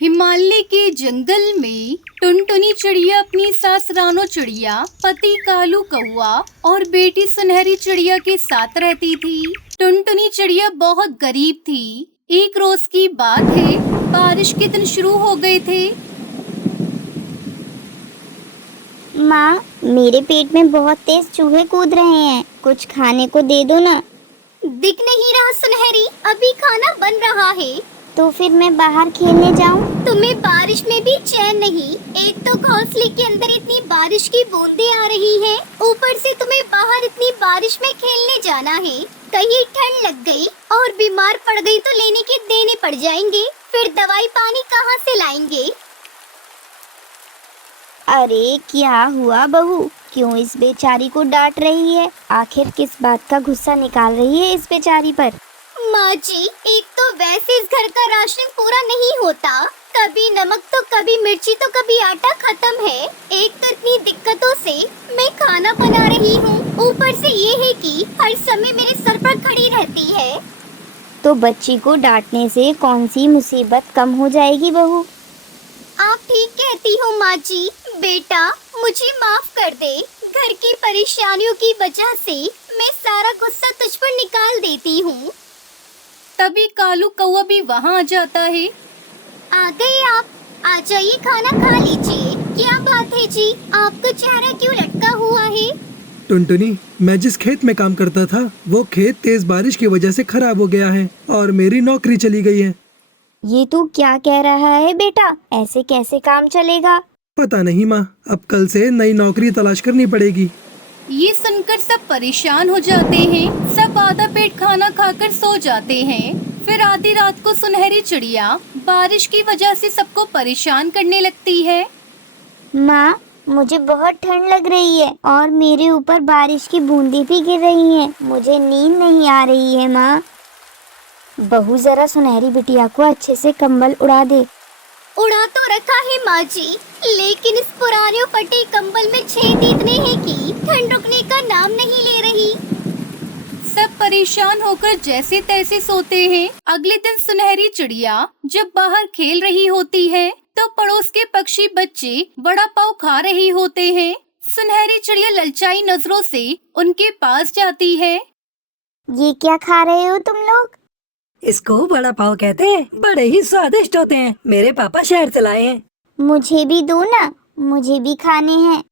हिमालय के जंगल में टुनटुनी चिड़िया, अपनी सास रानो चिड़िया, पति कालू कौआ और बेटी सुनहरी चिड़िया के साथ रहती थी। टुनटुनी चिड़िया बहुत गरीब थी। एक रोज की बात है, बारिश के दिन शुरू हो गए थे। माँ, मेरे पेट में बहुत तेज चूहे कूद रहे हैं, कुछ खाने को दे दो ना। दिख नहीं रहा सुनहरी, अभी खाना बन रहा है। तो फिर मैं बाहर खेलने जाऊँ? तुम्हें बारिश में भी चैन नहीं। एक तो घोंसले के अंदर इतनी बारिश की बूंदें आ रही हैं, ऊपर से तुम्हें बाहर इतनी बारिश में खेलने जाना है। कहीं ठंड लग गई और बीमार पड़ गई तो लेने के देने पड़ जाएंगे, फिर दवाई पानी कहाँ से लाएंगे। अरे क्या हुआ बहू, क्यों इस बेचारी को डांट रही है? आखिर किस बात का गुस्सा निकाल रही है इस बेचारी पर? माँ जी, एक तो वैसे इस घर का राशन पूरा नहीं होता, कभी नमक तो कभी मिर्ची तो कभी आटा खत्म है। एक तो इतनी दिक्कतों से मैं खाना बना रही हूँ, ऊपर से ये है कि हर समय मेरे सर पर खड़ी रहती है। तो बच्ची को डांटने से कौन सी मुसीबत कम हो जाएगी बहू? आप ठीक कहती हो माँ जी। बेटा, मुझे माफ कर दे। घर की परेशानियों की वजह से मैं सारा गुस्सा तुझ पर निकाल देती हूँ। तभी कालू कौआ भी वहाँ आ जाता है। आ गए आप, आ जाइए, खाना खा लीजिए। क्या बात है जी, आपका चेहरा क्यों लटका हुआ है? टुनटुनी, मैं जिस खेत में काम करता था वो खेत तेज बारिश की वजह से खराब हो गया है और मेरी नौकरी चली गई है। ये तू क्या कह रहा है बेटा? ऐसे कैसे काम चलेगा? पता नहीं माँ, अब कल से नई नौकरी तलाश करनी पड़ेगी। ये सुनकर सब परेशान हो जाते हैं। सब आधा पेट खाना खाकर सो जाते हैं। फिर आधी रात को सुनहरी चिड़िया बारिश की वजह से सबको परेशान करने लगती है। माँ, मुझे बहुत ठंड लग रही है और मेरे ऊपर बारिश की बूंदें भी गिर रही हैं। मुझे नींद नहीं आ रही है माँ। बहू, जरा सुनहरी बिटिया को अच्छे से कंबल उड़ा दे। उड़ा तो रखा है माँ जी, लेकिन इस पुराने फटे कंबल में छेद इतने हैं कि ठंड रुकने का नाम नहीं ले रही। सब परेशान होकर जैसे तैसे सोते हैं। अगले दिन सुनहरी चिड़िया जब बाहर खेल रही होती है तो पड़ोस के पक्षी बच्चे वड़ा पाव खा रहे होते हैं। सुनहरी चिड़िया ललचाई नजरों से उनके पास जाती है। ये क्या खा रहे हो तुम लोग? इसको वड़ा पाव कहते हैं, बड़े ही स्वादिष्ट होते हैं। मेरे पापा शहर से लाए हैं। मुझे भी दो ना, मुझे भी खाने हैं।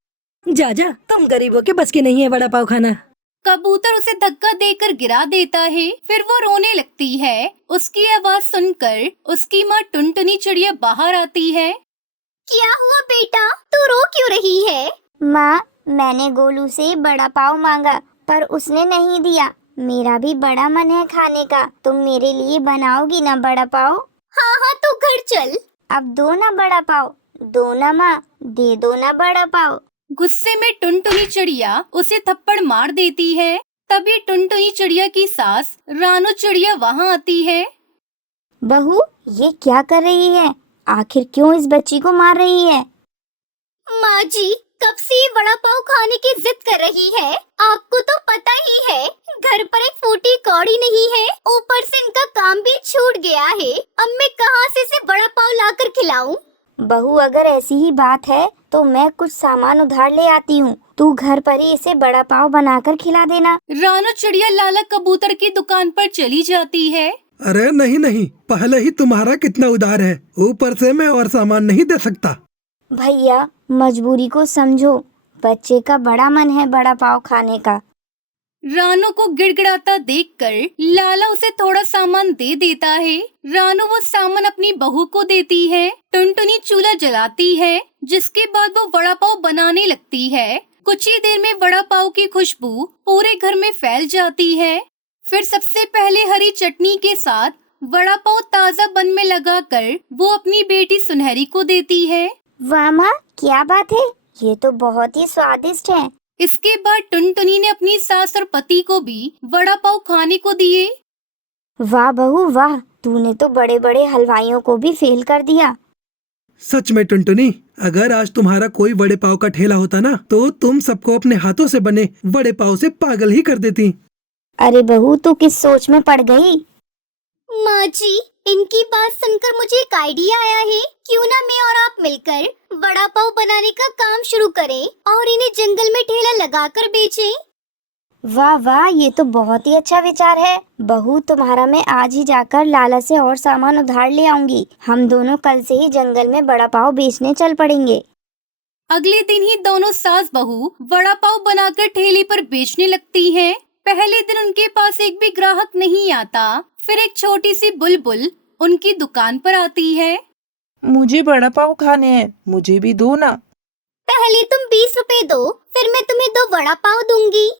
जा जा, तुम गरीबों के बस की नहीं है वड़ा पाव खाना। कबूतर उसे धक्का देकर गिरा देता है। फिर वो रोने लगती है। उसकी आवाज सुनकर उसकी माँ टुनटुनी चिड़िया बाहर आती है। क्या हुआ बेटा, तू रो क्यों रही है? माँ, मैंने गोलू से बड़ा पाव मांगा पर उसने नहीं दिया। मेरा भी बड़ा मन है खाने का। तुम मेरे लिए बनाओगी ना बड़ा पाव? हाँ हाँ, तू घर चल। अब दो ना बड़ा पाव, दो ना माँ, दे दो ना बड़ा पाव। गुस्से में टुनटुनी चिड़िया उसे थप्पड़ मार देती है। तभी टुनटुनी चिड़िया की सास रानो चिड़िया वहाँ आती है। बहू, ये क्या कर रही है? आखिर क्यों इस बच्ची को मार रही है? माँ जी, कब से ये वड़ा पाव खाने की जिद कर रही है। आपको तो पता ही है, घर पर एक फूटी कौड़ी नहीं है, ऊपर से इनका काम भी छूट गया है। अब मैं कहाँ से इसे वड़ा पाव लाकर खिलाऊं? बहू, अगर ऐसी ही बात है तो मैं कुछ सामान उधार ले आती हूँ। तू घर पर ही इसे बड़ा पाव बनाकर खिला देना। रानो चिड़िया लाला कबूतर की दुकान पर चली जाती है। अरे नहीं नहीं, पहले ही तुम्हारा कितना उधार है, ऊपर से मैं और सामान नहीं दे सकता। भैया, मजबूरी को समझो, बच्चे का बड़ा मन है बड़ा पाव खाने का। रानो को गिड़गिड़ाता देखकर लाला उसे थोड़ा सामान दे देता है। रानो वो सामान अपनी बहू को देती है। टुनटुनी चूल्हा जलाती है, जिसके बाद वो वड़ा पाव बनाने लगती है। कुछ ही देर में वड़ा पाव की खुशबू पूरे घर में फैल जाती है। फिर सबसे पहले हरी चटनी के साथ वड़ा पाव ताजा बन में लगाकर वो अपनी बेटी सुनहरी को देती है। वाह माँ, क्या बात है, ये तो बहुत ही स्वादिष्ट है। इसके बाद टुनटुनी ने अपनी सास और पति को भी वड़ा पाव खाने को दिए। वाह बहू वाह, तूने तो बड़े बड़े हलवाइयों को भी फेल कर दिया। सच में टुनटुनी, अगर आज तुम्हारा कोई वड़े पाव का ठेला होता ना तो तुम सबको अपने हाथों से बने वड़े पाव से पागल ही कर देती। अरे बहू, तू किस सोच में पड़ गई? माँ जी, इनकी बात सुनकर मुझे एक आइडिया आया है। क्यों ना मैं और आप मिलकर वड़ा पाव बनाने का काम शुरू करें और इन्हें जंगल में ठेला लगाकर बेचें। वाह वाह, ये तो बहुत ही अच्छा विचार है। बहू, तुम्हारा मैं आज ही जाकर लाला से और सामान उधार ले आऊंगी। हम दोनों कल से ही जंगल में वड़ा पाव बेचने चल पड़ेंगे। अगले दिन ही दोनों सास बहू वड़ा पाव बनाकर ठेले पर बेचने लगती हैं। पहले दिन उनके पास एक भी ग्राहक नहीं आता। फिर एक छोटी सी बुलबुल उनकी दुकान पर आती है। मुझे वड़ा पाव खाने हैं, मुझे भी दो ना। पहले तुम 20 रुपए दो, फिर मैं तुम्हें 2 वड़ा पाव दूंगी।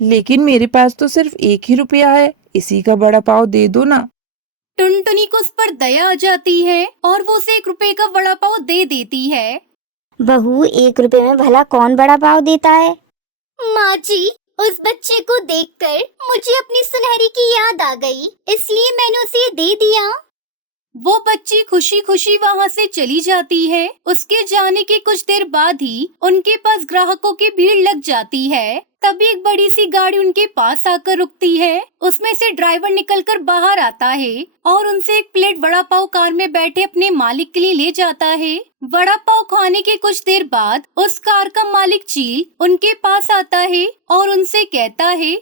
लेकिन मेरे पास तो सिर्फ 1 ही रुपया है, इसी का वड़ा पाव दे दो ना। टुनटुनी को उस पर दया आ जाती है और वो उसे 1 रुपए का वड़ा पाव दे देती है। बहू, 1 रुपए में भला कौन वड़ा पाव देता है? माँ जी, उस बच्चे को देखकर मुझे अपनी सुनहरी की याद आ गई, इसलिए मैंने उसे ये दे दिया। वो बच्ची खुशी खुशी वहाँ से चली जाती है। उसके जाने के कुछ देर बाद ही उनके पास ग्राहकों की भीड़ लग जाती है। तभी एक बड़ी सी गाड़ी उनके पास आकर रुकती है। उसमें से ड्राइवर निकलकर बाहर आता है और उनसे एक प्लेट वड़ा पाव कार में बैठे अपने मालिक के लिए ले जाता है। वड़ा पाव खाने के कुछ देर बाद उस कार का मालिक चील उनके पास आता है और उनसे कहता है,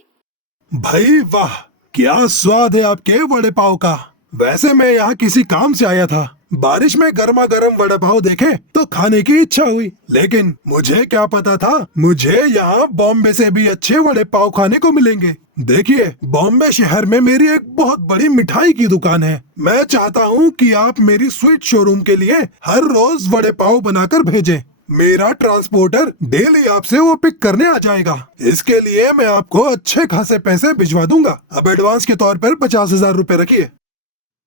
भाई वाह, क्या स्वाद है आपके वड़े पाव का। वैसे मैं यहाँ किसी काम से आया था। बारिश में गर्मा गर्म वड़ा पाव देखे तो खाने की इच्छा हुई, लेकिन मुझे क्या पता था मुझे यहाँ बॉम्बे से भी अच्छे वड़े पाव खाने को मिलेंगे। देखिए, बॉम्बे शहर में मेरी एक बहुत बड़ी मिठाई की दुकान है। मैं चाहता हूँ कि आप मेरी स्वीट शोरूम के लिए हर रोज वड़े पाव बनाकर भेजें। मेरा ट्रांसपोर्टर डेली आपसे वो पिक करने आ जाएगा। इसके लिए मैं आपको अच्छे खासे पैसे भिजवा दूंगा। अब एडवांस के तौर पर 50,000 रुपए रखिए।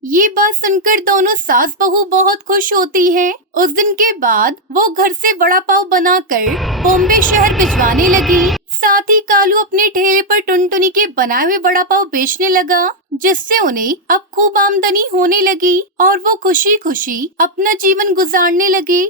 ये बात सुनकर दोनों सास बहू बहुत खुश होती हैं। उस दिन के बाद वो घर से वड़ा पाव बनाकर बॉम्बे शहर भिजवाने लगी। साथ ही कालू अपने ठेले पर टुनटुनी के बनाए हुए वड़ा पाव बेचने लगा, जिससे उन्हें अब खूब आमदनी होने लगी और वो खुशी खुशी अपना जीवन गुजारने लगे।